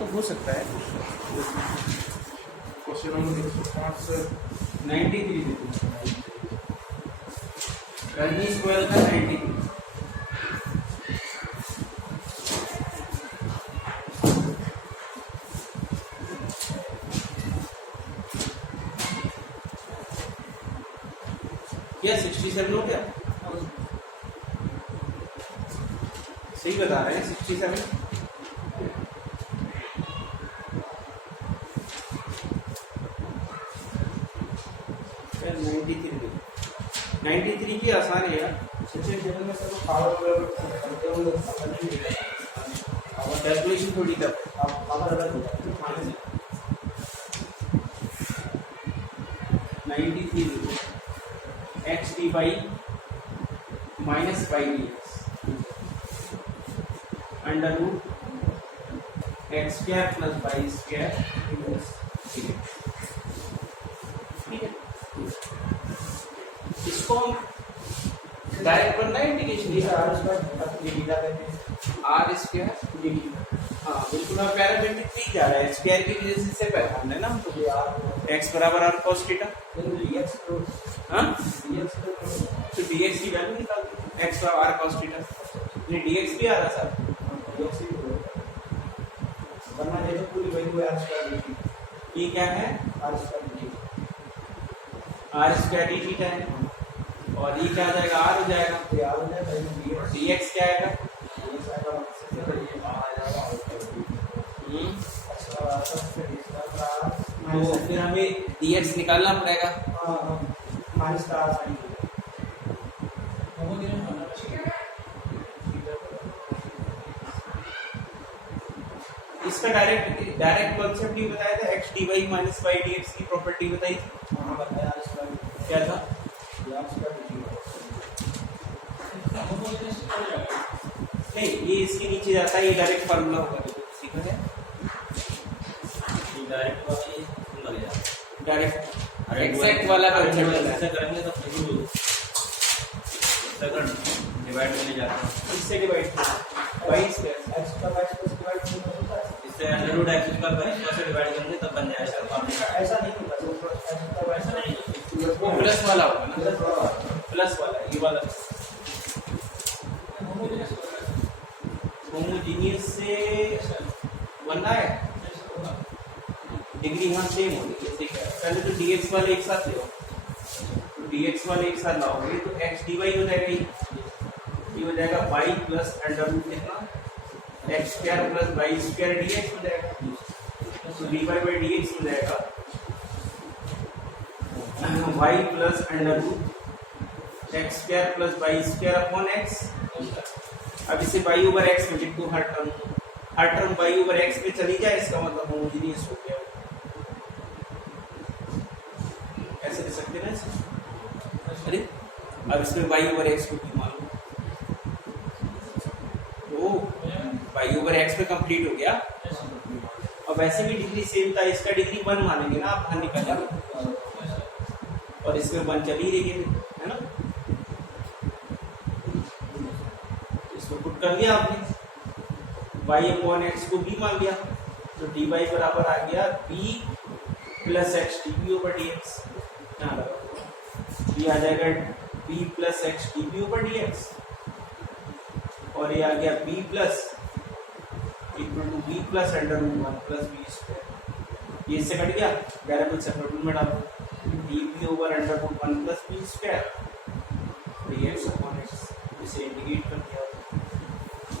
तो हो सकता है। क्वेश्चन नंबर 105 से 93 दे दो। रजनी स्क्वायर का 93। क्या 67 हो गया? सही बता रहे हैं 67। 93 की आसान है यार। में सर पावर करते हुए और कैलकुलेशन थोड़ी टफ है। आप पावर अलग हो जाते हैं 93 x d y minus y d x under root x square plus y square ठीक है। इसको हम डायरेक्ट करना है इंटीग्रेशन आर स्क्वायर। हाँ बिल्कुल, हम पैरामीट्रिक नहीं जा रहे हैं, स्क्वायर की वजह से पहचान है ना हमको एक्स बराबर आर cos थीटा। हाँ तो dx की वैल्यू निकाल दो, एक्स बराबर आर cos थीटा। नहीं dx भी आ रहा सर, पूरी वैल्यू आर स्क्वायर ये क्या है r square r square d theta है, और ये क्या आ जाएगा आर हो जाएगा, आर हो जाएगा dx क्या आएगा तो फिर हमें dx निकालना पड़ेगा। माइनस का आर साइन इसका डायरेक्ट कॉन्सेप्ट ही बताया था, x d y minus y d x की प्रॉपर्टी बताई थी। बताया क्या था? नहीं ये इसके नीचे जाता है, ये डायरेक्ट फार्मूला होगा ठीक है। डायरेक्ट एग्जैक्ट वाला कॉन्सेप्ट करेंगे तो डिवाइड में ले जाते हैं, इससे डिवाइड बाई स्क्वायर एक्स का बाई स्क्वायर होता है। इससे under root x square y square से डिवाइड करेंगे तब बन जाएगा। ऐसा नहीं होगा, ऐसा नहीं वो प्लस वाला होगा ना, प्लस वाला ये वाला होमोजीनियस से बनना है, डिग्री यहाँ सेम होगी। जैसे पहले तो dx वाले एक साथ ले आओ, तो dx वाले एक साथ लाओगे तो x dy हो जाएगा, ये हो जाएगा y प्लस अंडर रूट कितना x square plus y square dx हो जाएगा, तो dy बाई dx हो जाएगा y plus under root x square plus y square upon x। अब इसे y ओवर x में लिख दो, हर टर्म y ओवर x में चली जाए, इसका मतलब होमोजीनियस हो गया। ऐसे लिख सकते हैं ना। अरे अब इसमें y ओवर x को भी मान लो, तो y ओवर x पे कंप्लीट हो गया। और वैसे भी डिग्री सेम था, इसका डिग्री 1 मानेंगे ना आप, बाहर निकल जाओ, और इसमें 1 चल ही रही है ना। इसको पुट कर दिया आपने, y अपॉन x को b मान लिया, तो dy बराबर आ गया b plus x d b over d x. ये आ जाएगा b plus x d b over d x, और ये आ गया b plus equal to b plus under root 1 plus b square. ये इससे कट गया, वेरिएबल सेपरेट रूट में डालो, db over under root 1 plus b square dx upon x, इसे इंटीग्रेट कर दिया।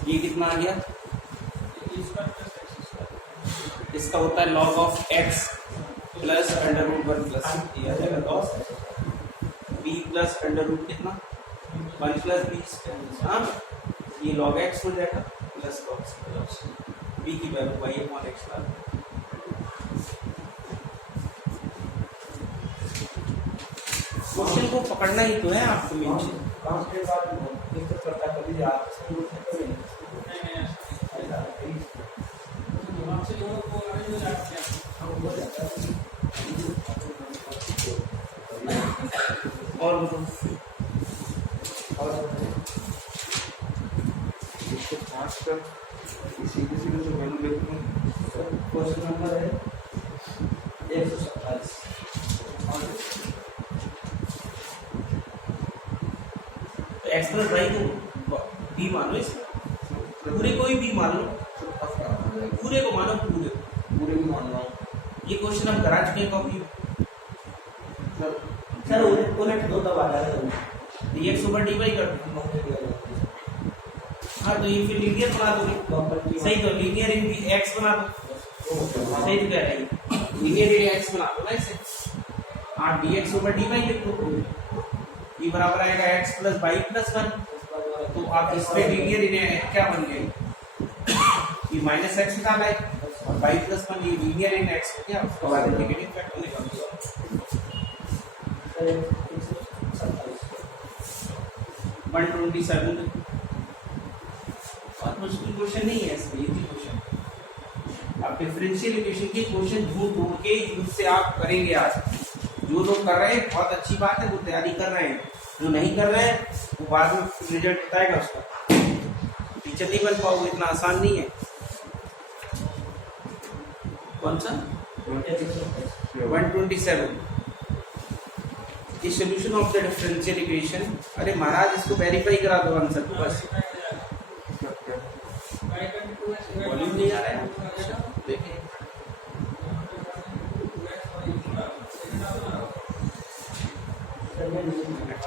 ये कितना आ गया, इसका होता है log of x plus under root 1 plus ये आ जाएगा log b plus under root कितना 1 प्लस b स्क्वायर। हाँ ये log x हो जाएगा प्लस log b की वैल्यू y अपॉन x ला। क्वेश्चन को पकड़ना ही तो है आपको मेन चीज। के बाद दिक्कत करता है कभी आप और बताओ इसको खास कर सीधे सीधे जो वैल्यू देखते हैं क्वेश्चन नंबर है 127। एक्स प्लस वाई को बी मानो, इसमें पूरे को ही बी मान लो, पूरे को मानो, पूरे भी मान रहा हूँ ये क्वेश्चन हम करा चुके हैं कॉपी। सर। उलट दो तब आ रहा है dx ओवर dy कर दो। हाँ तो ये फिर लीनियर बना दोगे, सही तो लीनियर इन x बना दो, सही तो कह रहे हैं लीनियर इन x बना दो ना इसे। हाँ dx ओवर dy लिख दो, ये बराबर आएगा x प्लस वाई प्लस 1। तो आप इसमें लीनियर इन क्या बन गए, ये माइनस एक्स निकाला है और वाई प्लस 1 ये लीनियर इन x को क्या उसका बाद नेगेटिव फैक्टर निकाल दो। 127 बहुत मुश्किल क्वेश्चन नहीं है, इसमें इजी क्वेश्चन। आप डिफरेंशियल इक्वेशन के क्वेश्चन ढूंढ ढूंढ के यूज से आप करेंगे आज। जो लोग कर रहे हैं बहुत अच्छी बात है, वो तैयारी कर रहे हैं, जो नहीं कर रहे हैं वो बाद में रिजल्ट बताएगा उसका। टीचर नहीं बन पाओगे, इतना आसान नहीं है। कौन सा 127 solution of the differential equation. अरे महाराज इसको वेरीफाई करा दो आंसर को बस, वॉल्यूम नहीं आ रहा है। देखिए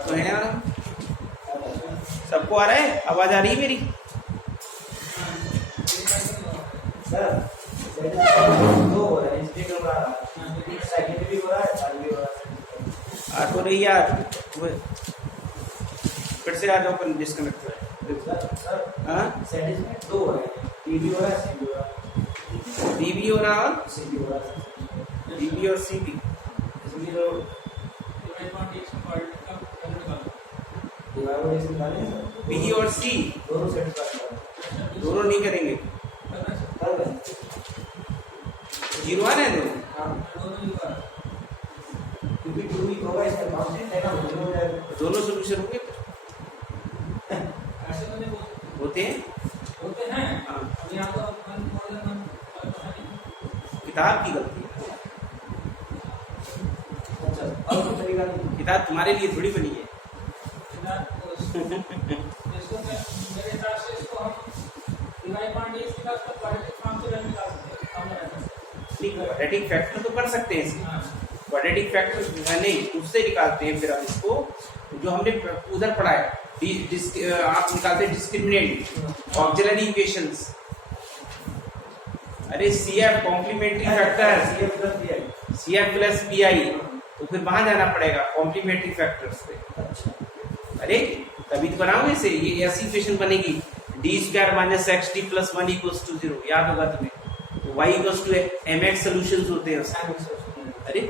तो है ना, सबको आ रहा है, आवाज आ रही है मेरी? सर दो हो रहा है, स्पीकर हो रहा है, सेकंड भी हो रहा है, थर्ड भी हो रहा है। आ तो रही यार, फिर से आ जाओ, पर डिस्कनेक्ट है। सर हाँ सेटिस्फाइड दो हो रहा है, टीवी हो रहा है, सीबी हो रहा है, डीबी हो रहा और सीबी हो रहा है। डीबी और सीबी, इसलिए तो डिवाइड इस निकालें सर, बी और सी दोनों सेटिस्फाइड हो रहा है। दोनों नहीं करेंगे, कर दें। जीरो आ रहे हैं दोनों। हाँ क्योंकि टू वीक होगा, इसका काउंटिंग है ना, दोनों हो जाएगा। दोनों सोल्यूशन होंगे होते हैं। हाँ किताब की गलती है, अच्छा अब तो तरीका नहीं। किताब तुम्हारे लिए थोड़ी बनी है। क्वाड्रेटिक फैक्टर तो कर सकते हैं इसमें, क्वाड्रेटिक फैक्टर नहीं उससे निकालते हैं। फिर हम इसको जो हमने उधर पढ़ा है, आप निकालते हैं डिस्क्रिमिनेंट ऑक्सिलरी इक्वेशंस। अरे CF complementary factor, CF plus PI, तो फिर वहां जाना पड़ेगा कॉम्प्लीमेंट्री फैक्टर्स पे। अच्छा अरे तभी तो बनाओगे इसे, ये ऐसी इक्वेशन बनेगी d² minus XD plus 1 equals to 0, याद होगा तुम्हें। तो y इक्वल्स टू mx सॉल्यूशंस होते हैं उसके। अरे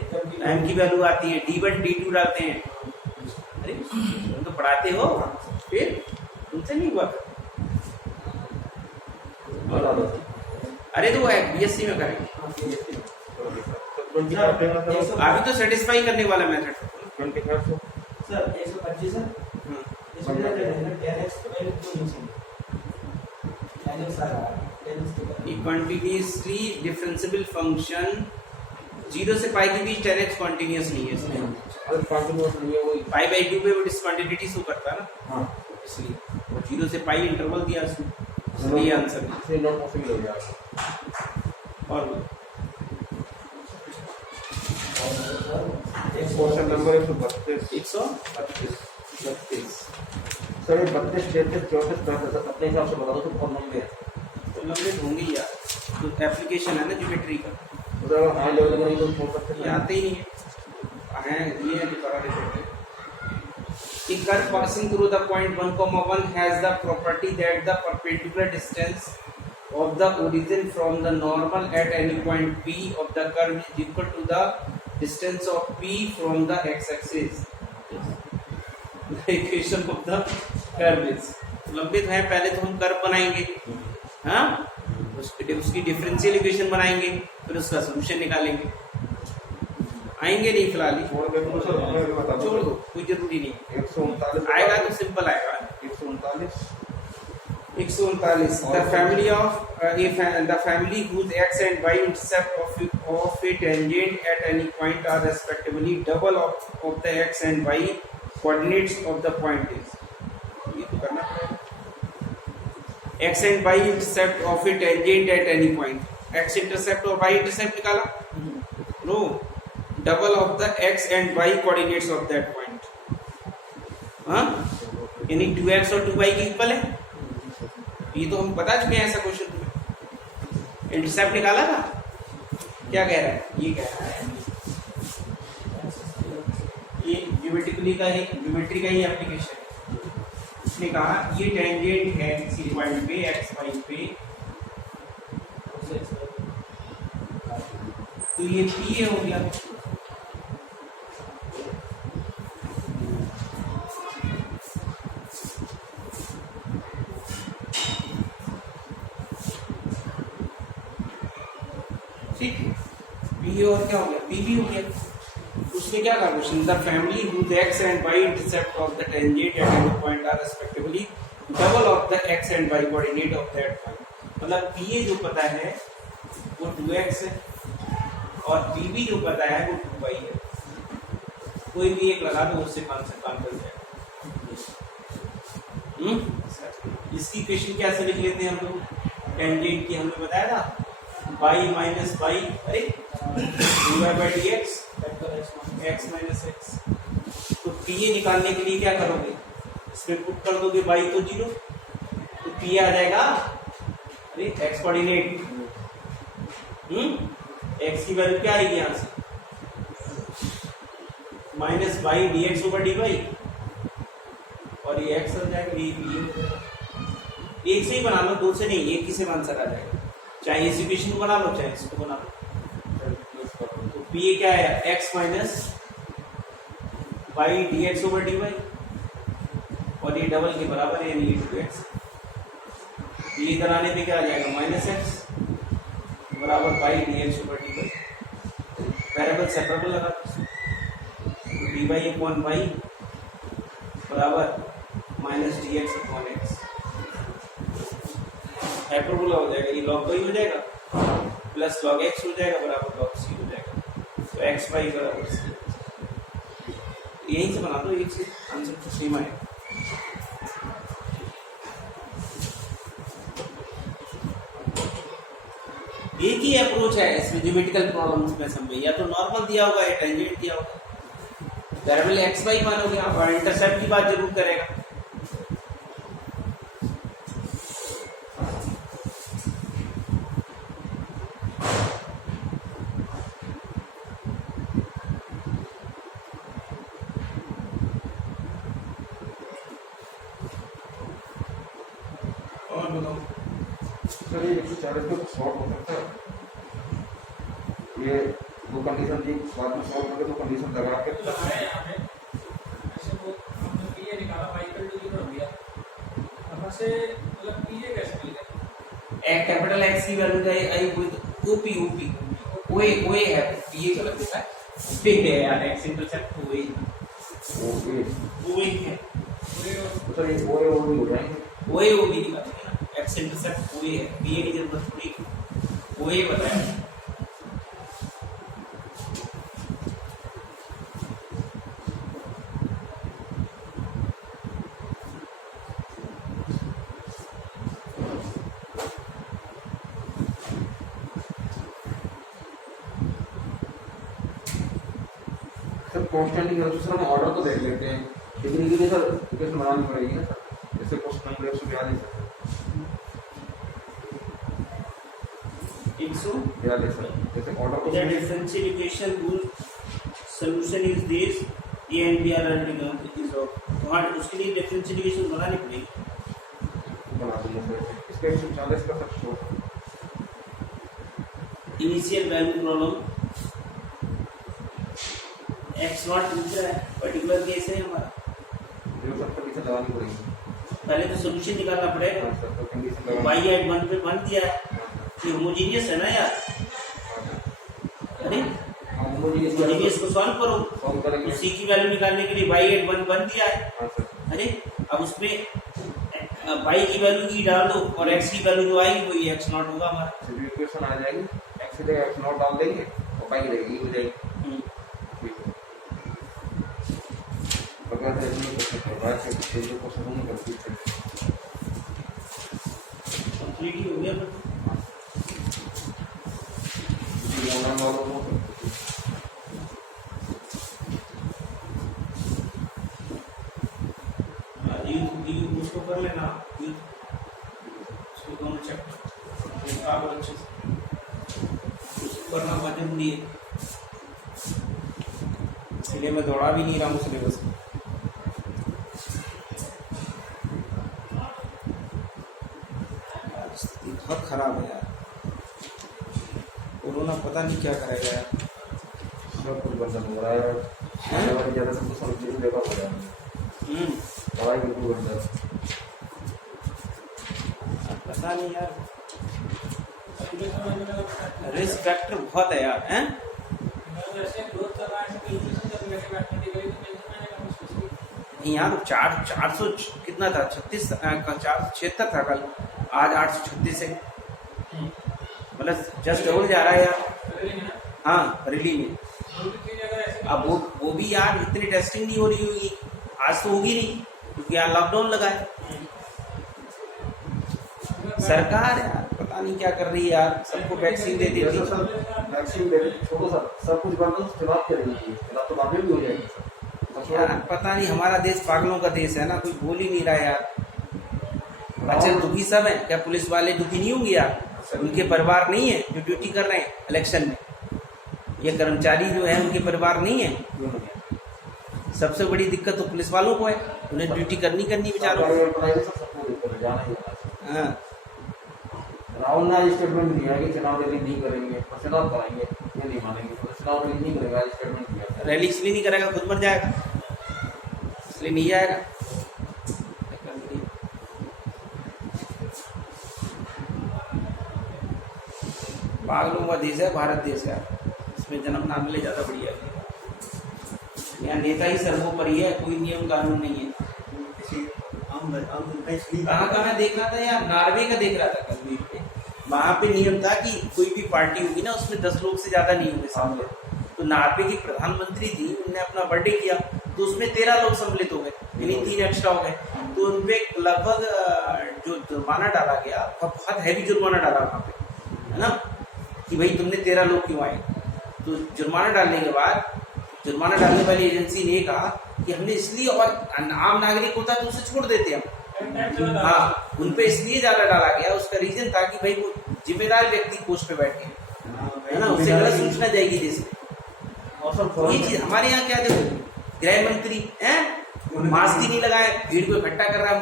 m की वैल्यू आती है, d1 d2 डालते हैं। अरे तुम तो पढ़ाते हो, फिर तुमसे नहीं हुआ। अरे तो BSc में करेंगे, अभी तो सेटिस्फाई करने वाला मेथड। सर 125 है, इसमें क्या है 10x तो वैल्यू क्यों नहीं चाहिए, 10x आ रहा है, 10x तो ये कंटीन्यूअसली डिफरेंशिएबल फंक्शन 0 से पाई के बीच 10x कंटीन्यूअस नहीं है इसमें। अगर कंटीन्यूअस नहीं है, वो पाई बाई 2 पे वो डिसकंटिन्यूटी शो करता है ना, हां इसलिए वो 0 से पाई इंटरवल दिया उसने, इसलिए आंसर है। से नॉट पॉसिबल हो गया। और क्वेश्चन नंबर 132 132 सर ये 32 33 34 अपने हिसाब से बता दो तो बहुत लंबे हैं। तो लंबे होंगे यार, तो एप्लीकेशन है ना ज्योमेट्री का, अगर हाई लेवल में नहीं तो छोड़ सकते ये आते ही नहीं है। ये है जो करा देते हैं। A curve passing through the point 1, 1 has the property that the perpendicular distance of the origin from the normal at any point P of the curve is equal to the distance of P from the x-axis. The equation of the curve is. लंबे तो है, पहले तो हम curve बनाएंगे, हाँ उसकी differential equation बनाएंगे, फिर उसका सॉल्यूशन निकालेंगे। आएंगे नहीं फिलहाल ही, छोड़ दो, कोई जरूरी नहीं। 139 आएगा तो सिंपल आएगा। 139 139 the family whose x and y intercept of a tangent at any point are respectively double of the x and y coordinates of the point is ये तो करना पड़ेगा x and y intercept of a tangent at any point x intercept और y intercept निकाला no double of the x and y coordinates of that point हाँ यानी 2x और 2y के इक्वल है ये तो हम बता चुके हैं ऐसा क्वेश्चन तुम्हें इंटरसेप्ट निकाला था क्या कह रहा है ये कह रहा है ये ज्योमेट्री का ही एप्लीकेशन है उसने कहा ये टेंजेंट है किसी पॉइंट पे एक्स वाई पे तो ये पी हो गया ठीक पी और क्या हो गया पी भी हो गया उसने क्या कहा question the family whose x and y intercept of the tangent at any point are respectively double of the x and y coordinate of that point मतलब पी ए जो पता है वो 2x है और पी बी जो पता है वो 2y है कोई भी एक लगा दो उससे काम कर जाएगा इसकी इक्वेशन क्या से लिख लेते हैं हम लोग टेंजेंट की हमने बताया था y माइनस y अरे dy by dx x minus x तो पी ए निकालने के लिए क्या करोगे इसमें पुट कर दोगे y तो 0 तो पी आ जाएगा अरे x कोऑर्डिनेट x की वैल्यू क्या आएगी यहां से minus y dx over dy और ये x आ जाएगा ये पी एक से ही बना लो दो से नहीं एक ही से आंसर आ जाएगा चाहे इस इक्वेशन को बना लो चाहे इसको बना लो तो पी ए क्या है x minus y d x over d y और ये डबल के बराबर है यानी 2x ये इधर आने पे क्या आ जाएगा माइनस एक्स बराबर y d x over d y variable separable लगा डी वाई अपॉन वाई बराबर minus d x upon x hyperbola हो जाएगा ये log y हो जाएगा प्लस log x हो जाएगा बराबर log c हो जाएगा तो x y बराबर c यहीं से बना दो एक से आंसर तो सेम आएगा एक ही अप्रोच है इसमें ज्योमेट्रिकल प्रॉब्लम्स में समझे या तो नॉर्मल दिया होगा या टेंजेंट दिया होगा वेरिएबल x y मानोगे आप और इंटरसेप्ट की बात जरूर करेगा सर ये 140 तो सॉल्व हो सकता है ये दो कंडीशन थी बाद में सॉल्व करके तो कंडीशन लगा के लगाया यहाँ पे ऐसे वो हमने पीए निकाला y इक्वल टू 0 हो गया अब से मतलब पीए कैसे मिल गया ए कैपिटल x की वैल्यू है आई विद ओपी ओपी ओए ओए है पीए गलत लिखा है पे है यार x इंटरसेप्ट ओए ओके ओए है तो सर ये ओए हो जाएंगे ओए ओबी निकालेंगे ना x इंटरसेप्ट ओए है पीए की जरूरत थोड़ी ओए बताया सर कॉन्स्टेंटली है तो सर हम ऑर्डर तो देख लेते हैं डिग्री के लिए सर इक्वेशन बनानी पड़ेगी ना सर जैसे क्वेश्चन नंबर 142 सर जैसे ऑर्डर को the differential equation rule solution is this a and b are given is of तो हाँ उसके लिए differential equation बनानी पड़ेगी बना दूंगा सर इसका 140 का sir show initial value problem x not पूछ रहा है पर्टिकुलर केस है हमारा जो सर कंडीशन लगानी पड़ेगी पहले तो सॉल्यूशन निकालना पड़ेगा हाँ सर तो कंडीशन y लगानी at 1 पे 1 दिया है ये होमोजेनियस है ना यार अरे होमोजेनियस को सॉल्व करो सॉल्व तो करेंगे c की वैल्यू निकालने के लिए y at 1 1 दिया है हाँ सर अरे अब उसमें y की वैल्यू की डाल दो और x की वैल्यू जो आएगी वही x नॉट होगा हमारा। सिर्फ इक्वेशन आ जाएगी, x की जगह x नॉट डाल देंगे और पाई रहेगी हो जाएगी। ठीक है, अगर ऐसे नहीं कर सकते बात है कि जो क्वेश्चन नहीं कर सकते कंप्लीट ही हो गया फिर। ये ऑनलाइन वालों को ये उसको कर लेना, उसको दोनों चेक अच्छे से उसको करना बहुत जरूरी है, इसलिए मैं दौड़ा भी नहीं रहा हूँ सिलेबस में। स्थिति बहुत खराब है यार, कोरोना पता नहीं क्या करेगा यार। सब कुछ बंद हो रहा है, आने वाली ज़्यादा सब कुछ समझ लेगा हो जाएगा, दवाई बिल्कुल बंद है। पता नहीं यार, रिस्क फैक्टर बहुत है यार, हैं? नहीं यार, 400 कितना था, 476 था कल, आज 836 है, मतलब जस्ट डबल जा रहा है यार। हाँ बरेली में, अब वो भी यार इतनी टेस्टिंग नहीं हो रही होगी, आज तो होगी नहीं क्योंकि यार लॉकडाउन लगा है। सरकार यार पता नहीं क्या कर रही है यार, सबको वैक्सीन दे देती है। वैक्सीन दे देती, छोड़ो सब कुछ बंद हो, चुनाव करेंगे, चुनाव तो बाद में भी हो जाएगा। यार पता नहीं, हमारा देश पागलों का देश है ना, कोई बोल ही नहीं रहा यार। बच्चे दुखी सब हैं, क्या पुलिस वाले दुखी नहीं होंगे यार? उनके परिवार नहीं है जो ड्यूटी कर रहे हैं इलेक्शन में, ये कर्मचारी जो है उनके परिवार नहीं है। सबसे बड़ी दिक्कत तो पुलिस वालों को है, उन्हें ड्यूटी करनी बेचारों को। हाँ राहुल ने आज स्टेटमेंट दिया कि चुनाव रैली नहीं करेंगे, चुनाव कराएंगे, ये नहीं मानेंगे, चुनाव रैली नहीं करेगा, आज स्टेटमेंट दिया। रैली इसलिए नहीं करेगा, खुद मर जाएगा, इसलिए नहीं जाएगा। पागलों का देश है भारत देश है, इसमें जन्म ना मिले ज्यादा बढ़िया है। यहाँ नेता ही सर्वोपरि है, कोई नियम कानून नहीं है। कहाँ मैं देख रहा था यार, नॉर्वे का देख रहा था कश्मीर पे, वहां पे नियम था कि कोई भी पार्टी होगी ना उसमें 10 लोग से ज्यादा नहीं होंगे सामने। तो नॉर्वे की प्रधानमंत्री थी, उन्होंने अपना बर्थडे किया तो उसमें 13 लोग सम्मिलित हो गए, यानी 3 एक्स्ट्रा हो गए। तो उनपे लगभग जो जुर्माना डाला गया, बहुत हैवी जुर्माना डाला वहां पे, है ना, कि भाई तुमने 13 लोग क्यों आए। तो जुर्माना डालने के बाद जुर्माना डालने वाली एजेंसी ने कहा कि हमने इसलिए, और आम नागरिक होता तो उसे छोड़ देते हम। हाँ, उनपे इसलिए ज्यादा डाला गया, उसका रीजन था कि भाई वो जिम्मेदार व्यक्ति पोस्ट पे बैठे है ना, उससे गलत सूचना जाएगी देश में। ये चीज हमारे यहाँ क्या, देखो गृह मंत्री है, मास्क ही नहीं लगाए, भीड़ को इकट्ठा कर रहा है,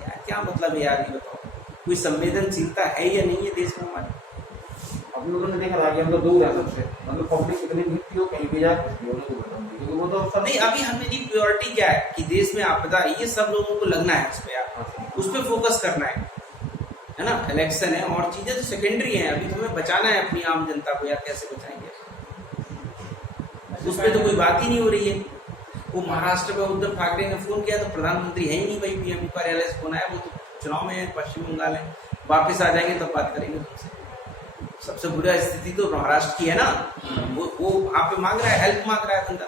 यार क्या मतलब है यार, ये बताओ कोई संवेदनशीलता है या नहीं है देश में हमारे? हम लोगों ने देखा था कि हम तो दूर है सबसे, मतलब पब्लिक इतनी भीड़ हो, कहीं भी जा सकती है, क्योंकि वो तो सब नहीं, अभी हमने दी प्रायोरिटी क्या है कि देश में आपदा है, ये सब लोगों को लगना है उस पर यार, उस पर फोकस करना है ना। इलेक्शन है और चीजें तो सेकेंडरी हैं, अभी तुम्हें बचाना है अपनी आम जनता को यार, कैसे बचाएंगे, उस पर तो कोई बात ही नहीं हो रही है। वो महाराष्ट्र में उद्धव ठाकरे ने फोन किया तो प्रधानमंत्री है ही नहीं भाई, पीएम कार्यालय से फोन आया, वो तो चुनाव में है, पश्चिम बंगाल है, वापिस आ जाएंगे तब बात करेंगे तुमसे। सबसे बुरा स्थिति तो महाराष्ट्र की है ना, वो वहां पे मांग रहा है, हेल्प मांग रहा है बंदा,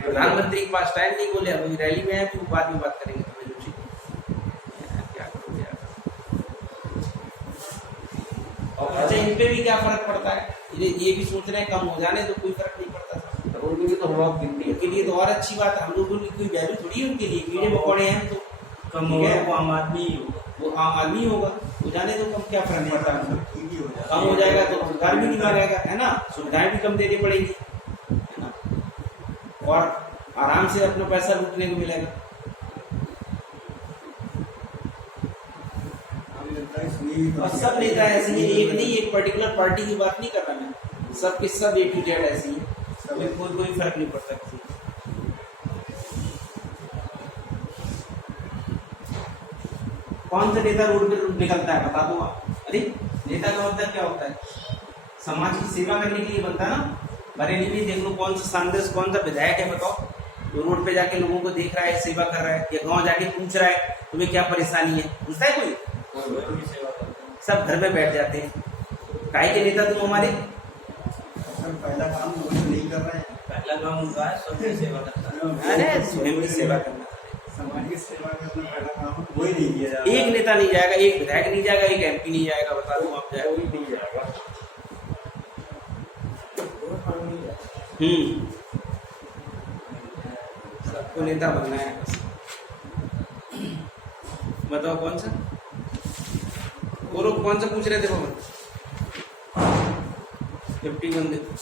प्रधानमंत्री के पास टाइम नहीं, बोले अभी रैली में है, फिर बाद में बात करेंगे। क्या करोगे यार, और अच्छा इन पे भी क्या फर्क पड़ता है, ये भी सोच रहे हैं कम हो जाने तो कोई फर्क नहीं पड़ता, उनके लिए तो हम लोग गिनती उनके लिए तो और अच्छी बात है, हम लोगों की कोई वैल्यू थोड़ी है उनके लिए, कीड़े मकोड़े हैं तो कम होगा, वो आम आदमी ही होगा, वो आम आदमी होगा, हो जाने तो कम क्या फर्क पड़ता है, कम हो जाएगा तो रोजगार भी नहीं मांगेगा, है ना, सुविधाएं भी कम देनी पड़ेगी, है ना, और आराम से अपना पैसा लूटने को मिलेगा। और सब नेता ऐसे ही, एक नहीं, एक पर्टिकुलर पार्टी की बात नहीं कर रहा मैं, सबके सब A to Z ऐसी है, कोई फर्क नहीं पड़ता किसी को। कौन सा नेता रोड पे निकलता है बता दो आप? अरे नेता का मतलब क्या होता है, समाज की सेवा करने के लिए बनता है ना। बरेली में देख लो कौन सा सांसद, कौन सा विधायक है बताओ, जो रोड पे जाके लोगों को देख रहा है, सेवा कर रहा है, या गांव जाके पूछ रहा है तुम्हें क्या परेशानी है, पूछता है कोई? कोई सेवा करते हैं। सब घर में बैठ जाते हैं। काहे के नेता तुम हमारे? सर पहला काम वो नहीं कर रहे हैं, पहला काम उनका है सबकी सेवा करना। अरे स्वयं की सेवा करना। समाज की सेवा करना पहला काम वही नहीं किया जा रहा। एक नेता नहीं जाएगा, एक विधायक नहीं जाएगा, एक MP नहीं जाएगा, बता दूं आप जाएगा। कोई नहीं जाएगा। सबको नेता बनना है बस। बताओ कौन सा? वो लोग कौन सा पूछ रहे थे भवन? 51 देखो।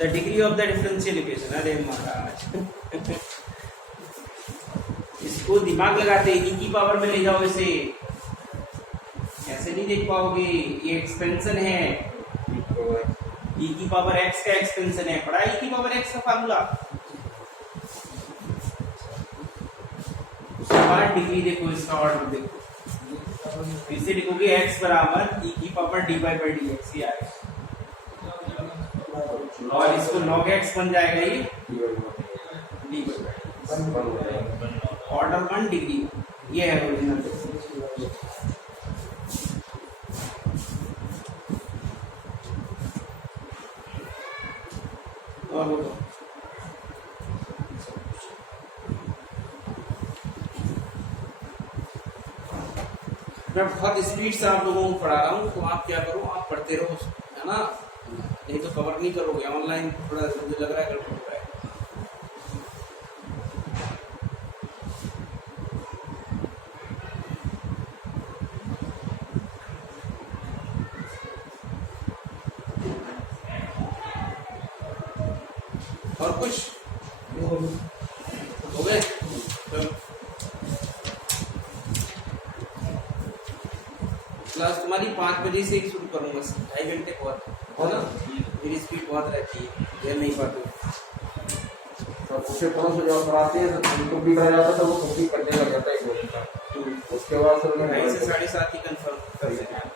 The degree of the differential equation. अरे महाराज इसको दिमाग लगाते ई की पावर में ले जाओ इसे, ऐसे नहीं देख पाओगे। ये एक्सपेंशन है, ई की पावर एक्स का एक्सपेंशन है। पढ़ा ई की पावर एक्स का फार्मूला? उसके बाद डिग्री देखो, इसका ऑर्डर देखो। फिर से लिखोगे x बराबर ई की पावर dy बाई dx ये आएगा, और इसको log x बन जाएगा ये dy बाई ऑर्डर 1 डिग्री। ये है ओरिजिनल। और बोलो मैं बहुत स्पीड से आप लोगों को पढ़ा रहा हूँ, तो आप क्या करो, आप पढ़ते रहो, है ना? नहीं तो कवर नहीं करोगे। ऑनलाइन थोड़ा मुझे लग रहा है गड़बड़ हो रहा है। और कुछ हो गए? चलो क्लास तुम्हारी 5 बजे से ही शुरू करूंगा, 2.5 घंटे बहुत है ना? मेरी स्पीड बहुत रहती है, ये नहीं पाती। तो उससे पड़ोस से जब कराते हैं तो उनको भी करा जाता है, तो वो कंप्लीट करने लग जाता है 1 घंटा। उसके बाद सर मैं 2:30 से 7:30 ही कंफर्म कर देना।